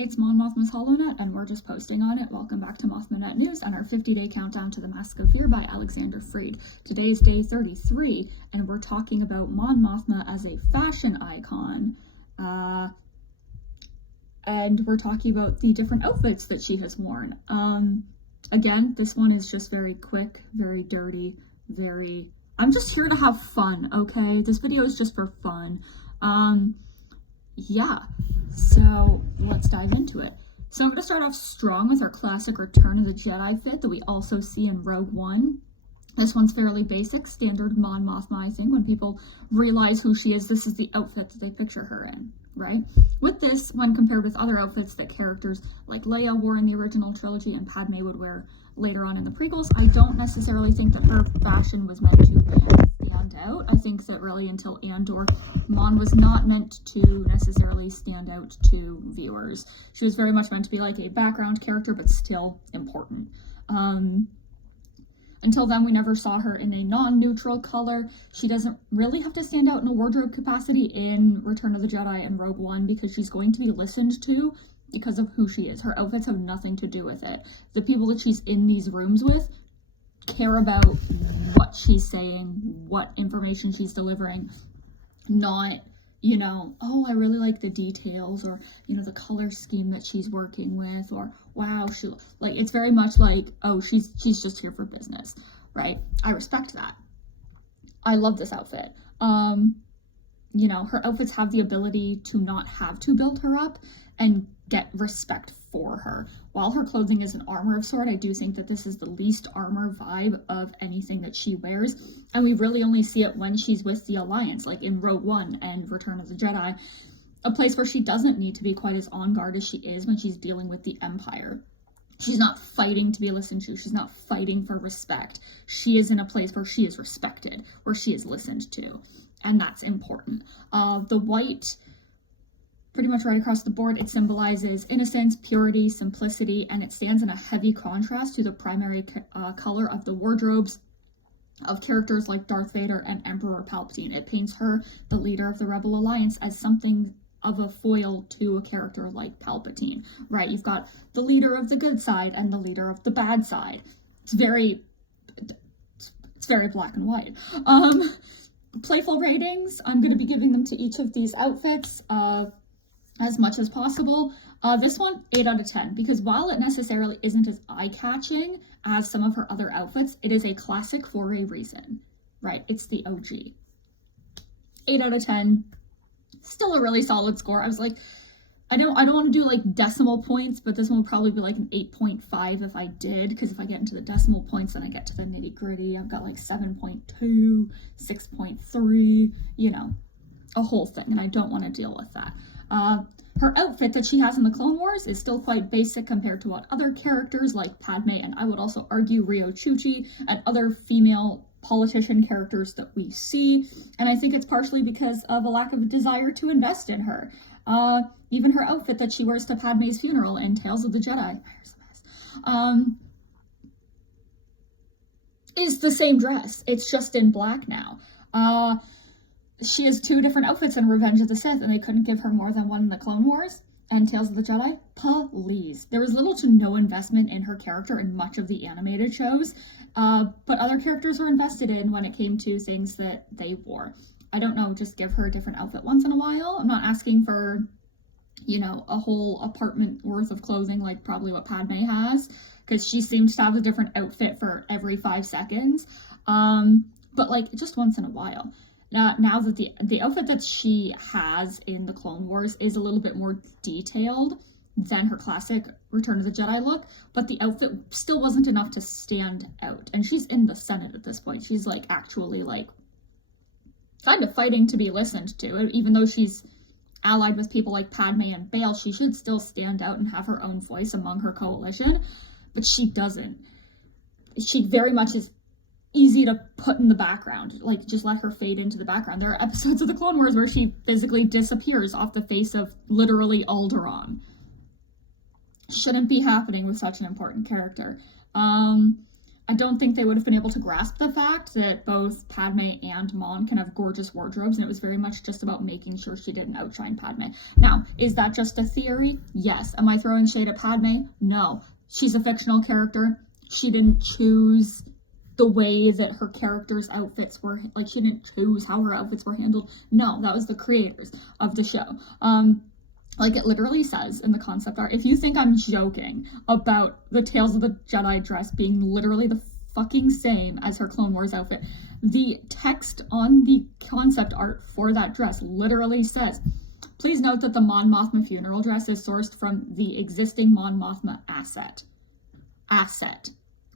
It's Mon Mothma's HoloNet, and we're just posting on it. Welcome back to Mothmanet News and our 50-day countdown to the Mask of Fear by Alexander Freed. Today is day 33, and we're talking about Mon Mothma as a fashion icon. And we're talking about the different outfits that she has worn. Again, this one is just very quick, very dirty, I'm just here to have fun, okay? This video is just for fun. Yeah, so let's dive into it. So I'm going to start off strong with our classic Return of the Jedi fit that we also see in Rogue One. This one's fairly basic, standard Mon Mothma, I think. When people realize who she is, this is the outfit that they picture her in, right? With this, when compared with other outfits that characters like Leia wore in the original trilogy and Padme would wear later on in the prequels, I don't necessarily think that her fashion was meant to stand out. I think that really until Andor, Mon was not meant to necessarily stand out to viewers. She was very much meant to be like a background character, but still important. Until then, we never saw her in a non-neutral color. She doesn't really have to stand out in a wardrobe capacity in Return of the Jedi and Rogue One because she's going to be listened to because of who she is. Her outfits have nothing to do with it. The people that she's in these rooms with care about what she's saying, what information she's delivering, not, you know, oh, I really like the details, or, you know, the color scheme that she's working with, or wow, it's very much like, oh, she's just here for business, right? I respect that. I love this outfit. You know, her outfits have the ability to not have to build her up and get respect for her. While her clothing is an armor of sort, I do think that this is the least armor vibe of anything that she wears, and we really only see it when she's with the Alliance, like in Rogue One and Return of the Jedi, a place where she doesn't need to be quite as on guard as she is when she's dealing with the Empire. She's not fighting to be listened to. She's not fighting for respect. She is in a place where she is respected, where she is listened to, and that's important. The white, pretty much right across the board, it symbolizes innocence, purity, simplicity, and it stands in a heavy contrast to the primary color of the wardrobes of characters like Darth Vader and Emperor Palpatine. It paints her, the leader of the Rebel Alliance, as something of a foil to a character like Palpatine, right? You've got the leader of the good side and the leader of the bad side. It's very black and white. Playful ratings, I'm going to be giving them to each of these outfits as much as possible. This one, 8 out of 10, because while it necessarily isn't as eye-catching as some of her other outfits, it is a classic for a reason, right? It's the OG. 8 out of 10, still a really solid score. I was like, I don't want to do like decimal points, but this one would probably be like an 8.5 if I did, because if I get into the decimal points, then I get to the nitty gritty. I've got like 7.2, 6.3, you know, a whole thing, and I don't want to deal with that. Her outfit that she has in the Clone Wars is still quite basic compared to what other characters like Padme, and I would also argue Rio Chuchi, and other female politician characters that we see, and I think it's partially because of a lack of desire to invest in her. Even her outfit that she wears to Padme's funeral in Tales of the Jedi is the same dress. It's just in black now. She has 2 different outfits in Revenge of the Sith, and they couldn't give her more than one in the Clone Wars and Tales of the Jedi. Please. There was little to no investment in her character in much of the animated shows, but other characters were invested in when it came to things that they wore. I don't know, just give her a different outfit once in a while. I'm not asking for, you know, a whole apartment worth of clothing like probably what Padme has, because she seems to have a different outfit for every 5 seconds, but like just once in a while. Now that the outfit that she has in the Clone Wars is a little bit more detailed than her classic Return of the Jedi look, but the outfit still wasn't enough to stand out. And she's in the Senate at this point. She's like actually like kind of fighting to be listened to. Even though she's allied with people like Padme and Bail, she should still stand out and have her own voice among her coalition, but she doesn't. She very much is easy to put in the background, like just let her fade into the background. There are episodes of the Clone Wars where she physically disappears off the face of literally Alderaan. Shouldn't be happening with such an important character. I don't think they would have been able to grasp the fact that both Padme and Mon can have gorgeous wardrobes, and it was very much just about making sure she didn't outshine Padme. Now, is that just a theory? Yes. Am I throwing shade at Padme? No. She's a fictional character. She didn't choose the way that her character's outfits were, like, she didn't choose how her outfits were handled. No, that was the creators of the show. Like it literally says in the concept art, if you think I'm joking about the Tales of the Jedi dress being literally the fucking same as her Clone Wars outfit, the text on the concept art for that dress literally says, please note that the Mon Mothma funeral dress is sourced from the existing Mon Mothma asset.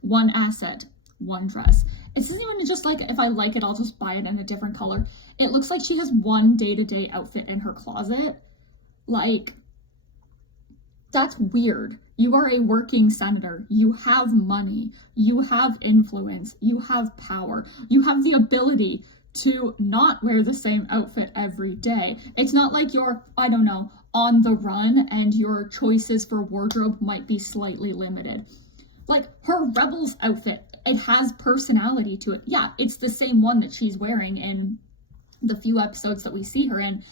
One asset, one dress. It isn't even just like, if I like it, I'll just buy it in a different color. It looks like she has one day-to-day outfit in her closet. Like, that's weird. You are a working senator. You have money. You have influence. You have power. You have the ability to not wear the same outfit every day. It's not like you're, I don't know, on the run and your choices for wardrobe might be slightly limited. Like, her Rebels outfit, it has personality to it. Yeah, it's the same one that she's wearing in the few episodes that we see her in,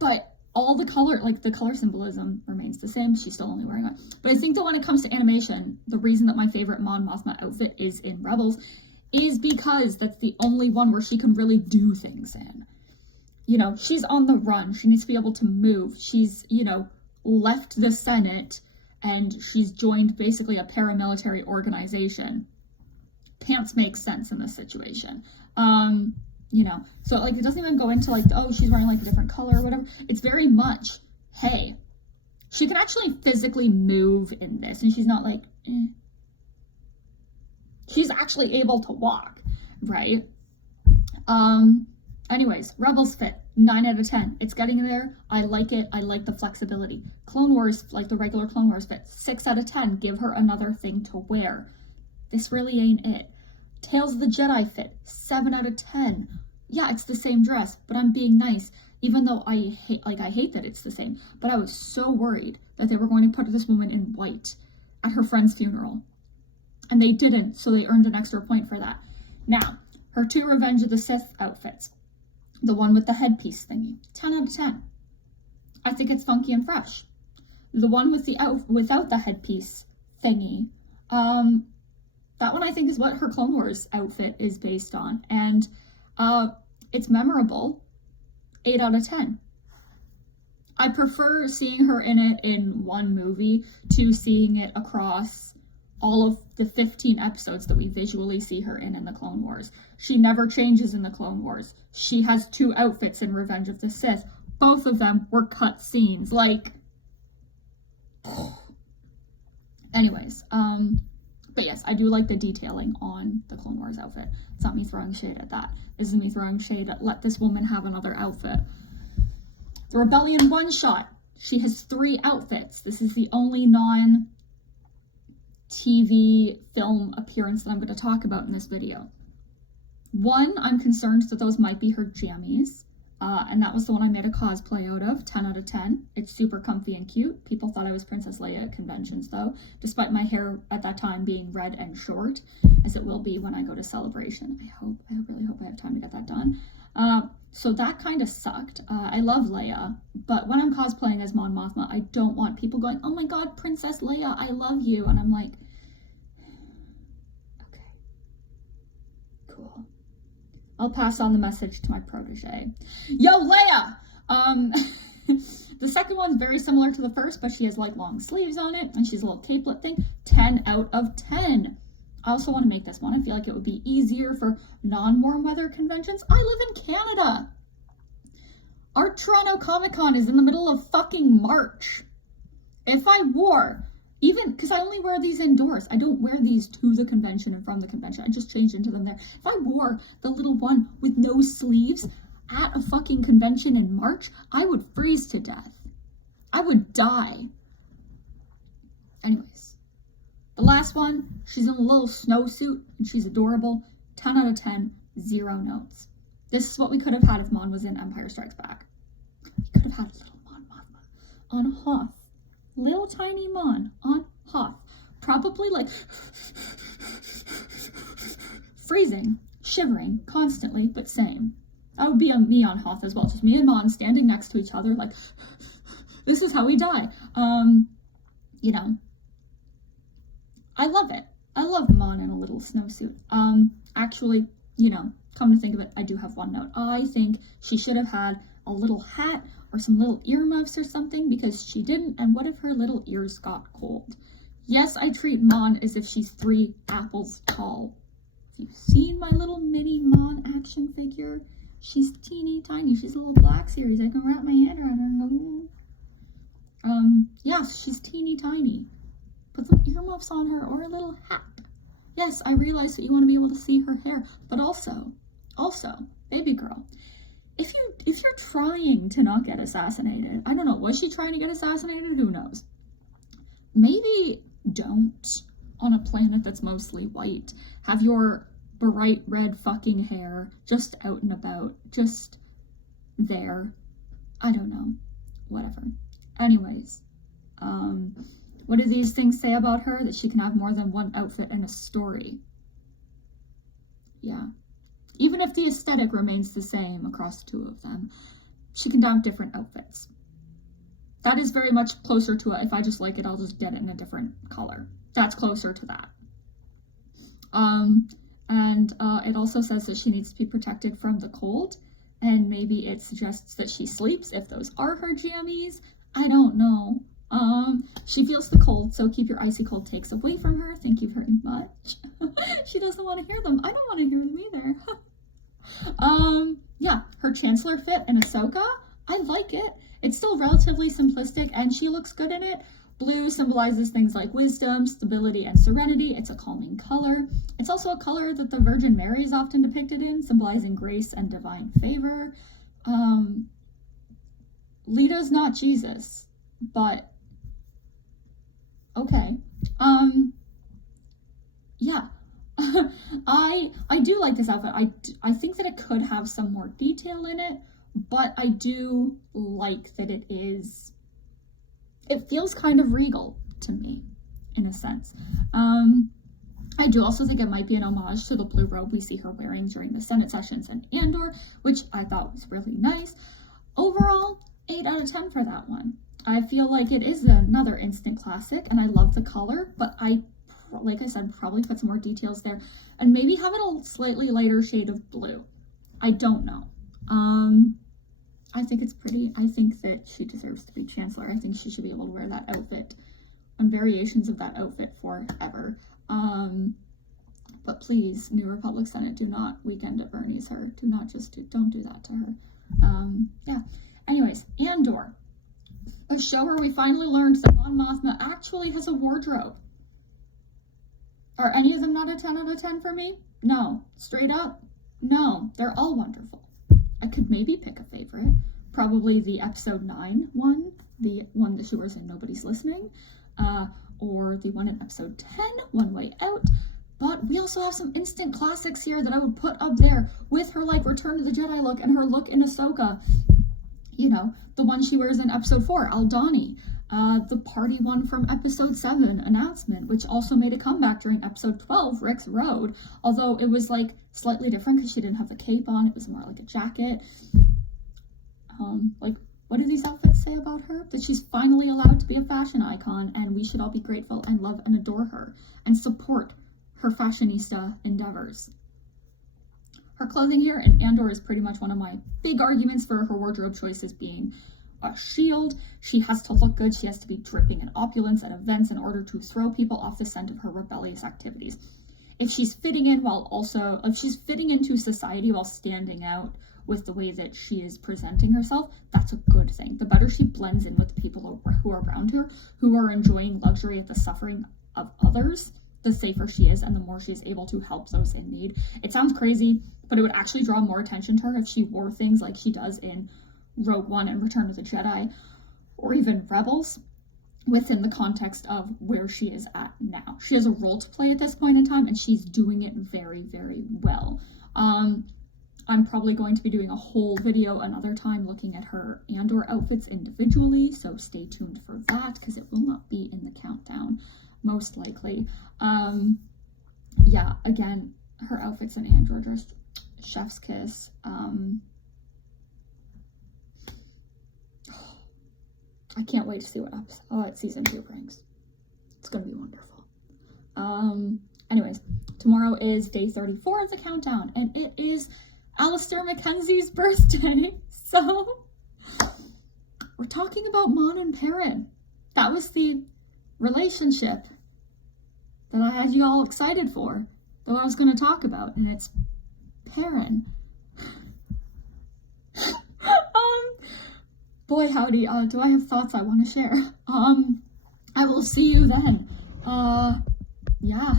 but all the color, like the color symbolism remains the same. She's still only wearing it. But I think that when it comes to animation, the reason that my favorite Mon Mothma outfit is in Rebels is because that's the only one where she can really do things in. You know, she's on the run. She needs to be able to move. She's, you know, left the Senate and she's joined basically a paramilitary organization. Pants make sense in this situation. You know, so like it doesn't even go into like, oh, she's wearing like a different color or whatever. It's very much, hey, she can actually physically move in this, and she's not like, she's actually able to walk, right? Anyways, Rebels fit 9 out of 10. It's getting there. I like it. I like the flexibility. Clone Wars, like the regular Clone Wars fit 6 out of 10. Give her another thing to wear. This really ain't it. Tales of the Jedi fit 7 out of 10. Yeah, it's the same dress, but I'm being nice, even though I hate that it's the same. But I was so worried that they were going to put this woman in white at her friend's funeral, and they didn't, so they earned an extra point for that. Now, her 2 Revenge of the Sith outfits, the one with the headpiece thingy, 10 out of 10. I think it's funky and fresh. The one with without the headpiece thingy, that one I think is what her Clone Wars outfit is based on, and it's memorable. 8 out of 10. I prefer seeing her in it in one movie to seeing it across all of the 15 episodes that we visually see her in the Clone Wars. She never changes in the Clone Wars. She has 2 outfits in Revenge of the Sith. Both of them were cut scenes. Like, anyways, but yes, I do like the detailing on the Clone Wars outfit. It's not me throwing shade at that. This is me throwing shade at let this woman have another outfit. The Rebellion one-shot. She has 3 outfits. This is the only non-TV film appearance that I'm going to talk about in this video. One, I'm concerned that those might be her jammies. And that was the one I made a cosplay out of, 10 out of 10. It's super comfy and cute. People thought I was Princess Leia at conventions though, despite my hair at that time being red and short, as it will be when I go to Celebration. I really hope I have time to get that done. So that kind of sucked. I love Leia, but when I'm cosplaying as Mon Mothma, I don't want people going, oh my god, Princess Leia, I love you. And I'm like, okay, cool. I'll pass on the message to my protege. Yo, Leia! The second one's very similar to the first, but she has like long sleeves on it, and she's a little capelet thing. 10 out of 10. I also want to make this one. I feel like it would be easier for non-warm weather conventions. I live in Canada. Our Toronto Comic-Con is in the middle of fucking March. If I wore, even, because I only wear these indoors. I don't wear these to the convention and from the convention. I just change into them there. If I wore the little one with no sleeves at a fucking convention in March, I would freeze to death. I would die. Anyways, the last one, she's in a little snowsuit and she's adorable. 10 out of 10, 0 notes. This is what we could have had if Mon was in Empire Strikes Back. We could have had little Mon Mothma on Hoth. Little tiny Mon on Hoth. Probably like freezing, shivering, constantly, but same. That would be me on Hoth as well. Just me and Mon standing next to each other, like, this is how we die. You know, I love it. I love Mon in a little snowsuit. Actually, you know, come to think of it, I do have one note. I think she should have had a little hat or some little earmuffs or something, because she didn't, and what if her little ears got cold? Yes, I treat Mon as if she's 3 apples tall. Have you seen my little mini Mon action figure? She's teeny tiny. She's a little Black Series. I can wrap my head around her and go, yes, she's teeny tiny. Put some earmuffs on her or a little hat. Yes, I realize that you want to be able to see her hair, but also, baby girl, if you're trying to not get assassinated, I don't know, was she trying to get assassinated? Who knows? Maybe don't, on a planet that's mostly white, have your bright red fucking hair just out and about, just there. I don't know. Whatever. Anyways, what do these things say about her? That she can have more than one outfit in a story. Yeah. Even if the aesthetic remains the same across the 2 of them, she can have different outfits. That is very much closer to it. If I just like it, I'll just get it in a different color. That's closer to that. And it also says that she needs to be protected from the cold, and maybe it suggests that she sleeps, if those are her jammies. I don't know. She feels the cold, so keep your icy cold takes away from her. Thank you very much. She doesn't want to hear them. I don't want to hear them either. Yeah, her Chancellor fit in Ahsoka, I like it. It's still relatively simplistic, and she looks good in it. Blue symbolizes things like wisdom, stability, and serenity. It's a calming color. It's also a color that the Virgin Mary is often depicted in, symbolizing grace and divine favor. Lita's not Jesus, but okay. Yeah. I do like this outfit. I think that it could have some more detail in it, but I do like that it feels kind of regal to me, in a sense. I do also think it might be an homage to the blue robe we see her wearing during the Senate sessions in Andor, which I thought was really nice. Overall, 8 out of 10 for that one. I feel like it is another instant classic, and I love the color, but like I said, probably put some more details there, and maybe have it a slightly lighter shade of blue. I don't know. I think it's pretty. I think that she deserves to be Chancellor. I think she should be able to wear that outfit and variations of that outfit forever. But please, New Republic Senate, do not Weekend at Bernie's her. Don't do that to her. Yeah. Anyways, Andor, a show where we finally learned that Mon Mothma actually has a wardrobe. Are any of them not a 10 out of 10 for me? No. Straight up? No. They're all wonderful. I could maybe pick a favorite. Probably the episode 9 one, the one that she wears in Nobody's Listening, or the one in episode 10, One Way Out. But we also have some instant classics here that I would put up there with her like Return of the Jedi look and her look in Ahsoka. You know, the one she wears in episode 4, Aldani. The party one from episode 7, Announcement, which also made a comeback during episode 12, Rick's Road, although it was like slightly different because she didn't have the cape on. It was more like a jacket. Like, what do these outfits say about her? That she's finally allowed to be a fashion icon, and we should all be grateful and love and adore her and support her fashionista endeavors. Her clothing here in Andor is pretty much one of my big arguments for her wardrobe choices being a shield. She has to look good. She has to be dripping in opulence at events in order to throw people off the scent of her rebellious activities. If she's fitting into society while standing out with the way that she is presenting herself, that's a good thing. The better she blends in with the people who are around her, who are enjoying luxury at the suffering of others, the safer she is and the more she is able to help those in need. It sounds crazy, but it would actually draw more attention to her if she wore things like she does in Rogue One and Return of the Jedi, or even Rebels, within the context of where she is at now. She has a role to play at this point in time, and she's doing it very, very well. I'm probably going to be doing a whole video another time looking at her Andor outfits individually, so stay tuned for that, because it will not be in the countdown, most likely. Yeah, again, her outfits in Andor, just chef's kiss. I can't wait to see what season 2 brings. It's gonna be wonderful. Anyways, tomorrow is day 34 of the countdown, and it is Alistair Mackenzie's birthday. So we're talking about Mon and Perrin. That was the relationship that I had you all excited for, that I was going to talk about, and it's Perrin. Boy howdy, do I have thoughts I want to share. I will see you then. Yeah.